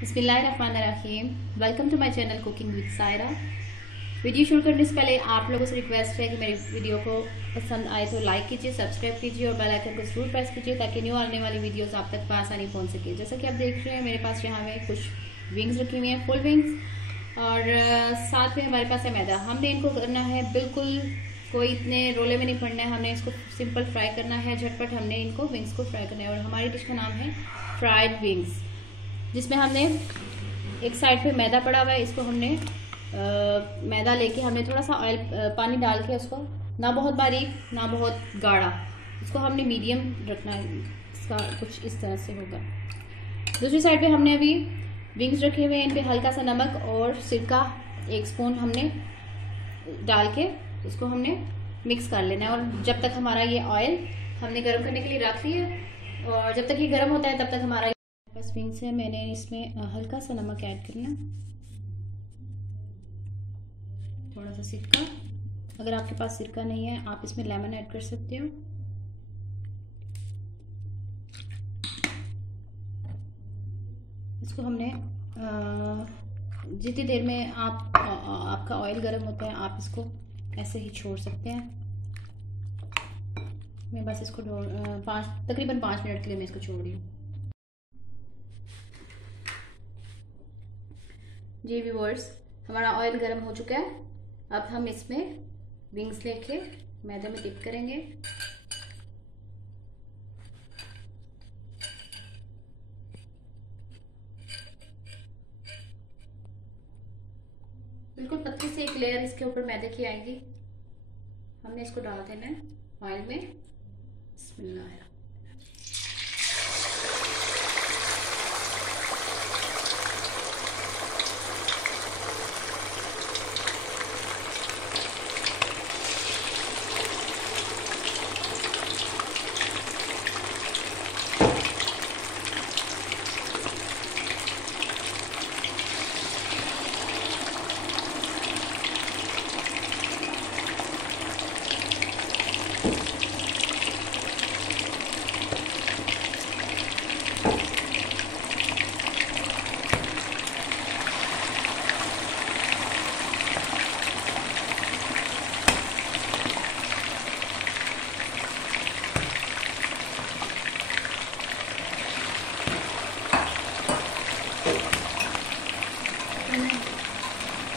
बिस्मिल्लाहिर्रहमानिर्रहीम। Welcome to my channel cooking with Saira. Video शुरू करने से पहले आप लोगों से रिक्वेस्ट है कि मेरी वीडियो को पसंद आए तो लाइक कीजिए, सब्सक्राइब कीजिए और बेल आइकन को जरूर प्रेस कीजिए ताकि न्यू आने वाली वीडियोस आप तक आसानी पहुंच सके। जैसा कि आप देख रहे हैं मेरे पास यहाँ में कुछ विंग्स रखी हुई हैं, फुल विंग्स, और साथ में हमारे पास है मैदा। हमने इनको करना है बिल्कुल कोई इतने रोले में नहीं पड़ना है, हमने इसको सिंपल फ्राई करना है, झटपट हमने इनको विंग्स को फ्राई करना है। और हमारी डिश का नाम है फ्राइड विंग्स, जिसमें हमने एक साइड पे मैदा पड़ा हुआ है। इसको हमने मैदा लेके हमने थोड़ा सा ऑयल पानी डाल के उसको ना बहुत बारीक ना बहुत गाढ़ा, इसको हमने मीडियम रखना है। इसका कुछ इस तरह से होगा। दूसरी साइड पे हमने अभी विंग्स रखे हुए हैं, इन पे हल्का सा नमक और सिरका 1 स्पून हमने डाल के इसको हमने मिक्स कर लेना है। और जब तक हमारा ये ऑयल हमने गर्म करने के लिए रख लिया और जब तक ये गर्म होता है तब तक हमारा बस विंग्स है। मैंने इसमें हल्का सा नमक ऐड करना, थोड़ा सा सिरका। अगर आपके पास सिरका नहीं है आप इसमें लेमन ऐड कर सकते हो। इसको हमने जितनी देर में आपका ऑयल गर्म होता है आप इसको ऐसे ही छोड़ सकते हैं। मैं बस इसको तकरीबन 5 मिनट के लिए मैं इसको छोड़ रही हूँ। जी व्यूअर्स, हमारा ऑयल गर्म हो चुका है। अब हम इसमें विंग्स लेके मैदे में डिप करेंगे। बिल्कुल पतली से एक लेयर इसके ऊपर मैदे की आएगी। हमने इसको डाल देना है ऑयल में। बिस्मिल्लाह।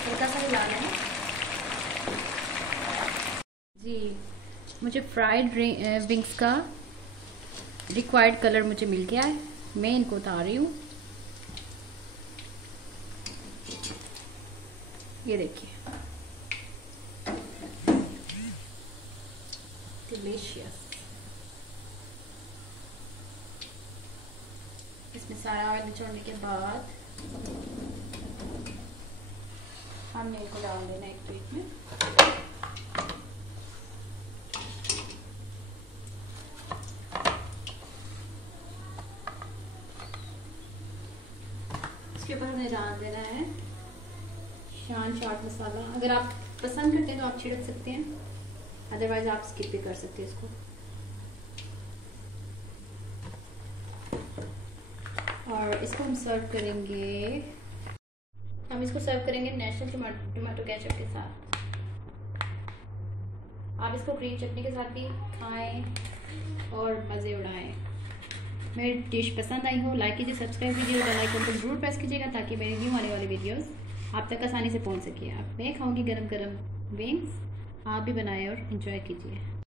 हल्का सा हिला लेना जी। मुझे फ्राइड विंग्स का रिक्वायर्ड कलर मुझे मिल गया है, मैं इनको उतार रही हूँ। ये देखिए, डिलीशियस। इसमें सारा ऑयल निचोड़ने के बाद हमने इनको डाल देना एक प्लेट में। इसके ऊपर हमने डाल देना है शान चाट मसाला। अगर आप पसंद करते हैं तो आप छिड़क सकते हैं, अदरवाइज आप स्किप भी कर सकते हैं इसको। और इसको हम सर्व करेंगे, हम इसको सर्व करेंगे नेशनल टमाटो केचप के साथ। आप इसको ग्रीन चटनी के साथ भी खाएं और मज़े उड़ाएं। मेरी डिश पसंद आई हो लाइक कीजिए, सब्सक्राइब कीजिए और बेल आइकन को जरूर प्रेस कीजिएगा ताकि मेरी न्यू आने वाली वीडियोस आप तक आसानी से पहुंच सके। आप मैं खाऊंगी गरम गरम विंग्स, आप भी बनाएं और एंजॉय कीजिए।